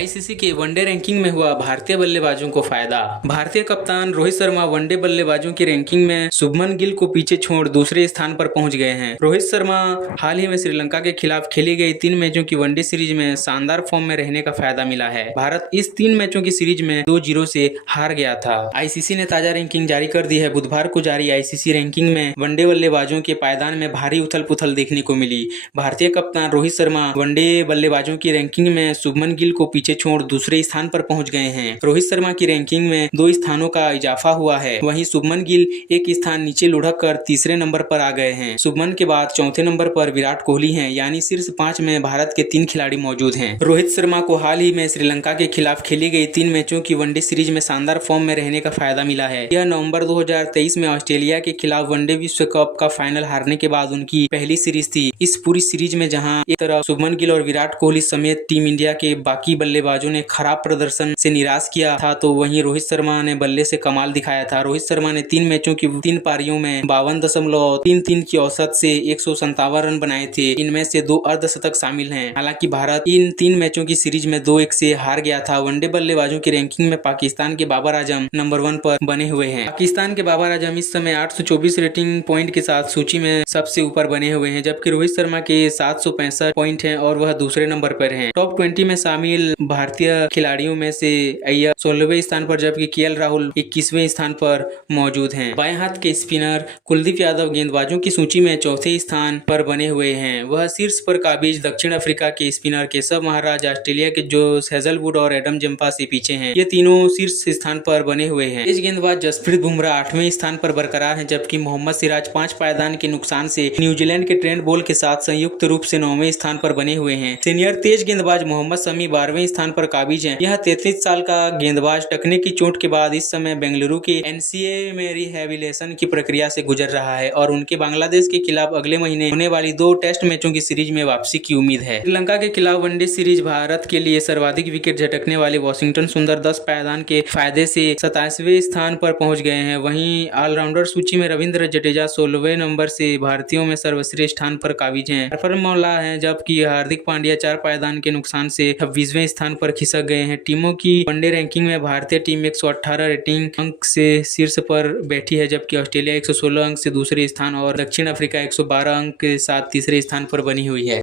ICC के one day ranking में हुआ भारतीय बल्लेबाजों को फायदा। भारतीय कप्तान रोहित शर्मा वनडे बल्लेबाजों की रैंकिंग में शुभमन गिल को पीछे छोड़ दूसरे स्थान पर पहुंच गए हैं। रोहित शर्मा हाल ही में श्रीलंका के खिलाफ खेली गई 3 मैचों की वनडे सीरीज में शानदार फॉर्म में रहने का फायदा मिला है। भारत इस 3 मैचों की सीरीज में 2-0 से हार गया था। आईसीसी ने ताजा रैंकिंग जारी कर दी है। बुधवार को जारी आईसीसी रैंकिंग में वनडे बल्लेबाजों के पायदान में भारी उथल पुथल देखने को मिली। भारतीय कप्तान रोहित शर्मा वनडे बल्लेबाजों की रैंकिंग में शुभमन गिल को पीछे छोड़ दूसरे स्थान पर पहुंच गए हैं। रोहित शर्मा की रैंकिंग में 2 स्थानों का इजाफा हुआ है। वहीं शुभमन गिल एक स्थान नीचे लुढ़क कर तीसरे नंबर पर आ गए हैं। शुभमन के बाद चौथे नंबर पर विराट कोहली हैं, यानी शीर्ष 5 में भारत के 3 खिलाड़ी मौजूद हैं। रोहित शर्मा को हाल ही में श्रीलंका के खिलाफ खेली गई 3 मैचों की वनडे सीरीज में शानदार फॉर्म में रहने का फायदा मिला है। यह नवंबर 2023 में ऑस्ट्रेलिया के खिलाफ वनडे विश्व कप का फाइनल हारने के बाद उनकी पहली सीरीज थी। इस पूरी सीरीज में जहां एक तरफ शुभमन गिल और विराट कोहली समेत टीम इंडिया के बाकी बल्लेबाजों ने खराब प्रदर्शन से निराश किया था, तो वहीं रोहित शर्मा ने बल्ले से कमाल दिखाया था। रोहित शर्मा ने 3 मैचों की 3 पारियों में 52.33 की औसत से 157 रन बनाए थे। इनमें से 2 अर्धशतक शामिल हैं। हालांकि भारत इन 3 मैचों की सीरीज में 2-1 से हार गया था। वनडे बल्लेबाजों की रैंकिंग में पाकिस्तान के बाबर आजम नंबर 1 पर बने हुए हैं। पाकिस्तान के बाबर आजम इस समय 824 रेटिंग पॉइंट के साथ सूची में सबसे ऊपर बने हुए हैं, जबकि रोहित शर्मा के 765 पॉइंट हैं और वह दूसरे नंबर पर हैं। टॉप 20 में शामिल भारतीय खिलाड़ियों में से अय्यर 16वें स्थान पर, जबकि केएल राहुल 21वें स्थान पर मौजूद हैं। बाएं हाथ के स्पिनर कुलदीप यादव गेंदबाजों की सूची में चौथे स्थान पर बने हुए हैं। वह शीर्ष पर काबिज दक्षिण अफ्रीका के स्पिनर केशव महाराज, ऑस्ट्रेलिया के जोश हेजलवुड और एडम जंपा से पीछे हैं। ये तीनों शीर्ष स्थान पर बने हुए हैं। तेज गेंदबाज जसप्रीत बुमराह 8वें स्थान पर बरकरार हैं, जबकि मोहम्मद सिराज 5 पायदान के नुकसान से न्यूजीलैंड के ट्रेंट बोल्ट के साथ संयुक्त रूप से 9वें स्थान पर बने हुए हैं। सीनियर तेज गेंदबाज मोहम्मद शमी 12वें स्थान पर काबिज हैं। यह 33 साल का गेंदबाज टखने की चोट के बाद इस समय बेंगलुरु के एनसीए में रिहैबिलिटेशन की प्रक्रिया से गुजर रहा है और उनके बांग्लादेश के खिलाफ अगले महीने होने वाली 2 टेस्ट मैचों की सीरीज में वापसी की उम्मीद है। श्रीलंका के खिलाफ वनडे सीरीज भारत के लिए सर्वाधिक विकेट झटकने वाले वाशिंगटन सुंदर 10 पायदान के फायदे से 27वें स्थान पर पहुंच गए हैं। वहीं ऑलराउंडर सूची में रविंद्र जडेजा 16वें नंबर से भारतीयों में सर्वश्रेष्ठ स्थान पर काबिज हैं। हरफरन मौला हैं, जबकि हार्दिक पांड्या 4 पायदान के नुकसान से 26वें स्थान पर खिसक गए हैं। टीमों की वनडे रैंकिंग में भारतीय टीम 118 रेटिंग अंक से शीर्ष पर बैठी है, जबकि ऑस्ट्रेलिया 116 अंक से दूसरे स्थान और दक्षिण अफ्रीका 112 अंक के साथ तीसरे स्थान पर बनी हुई है।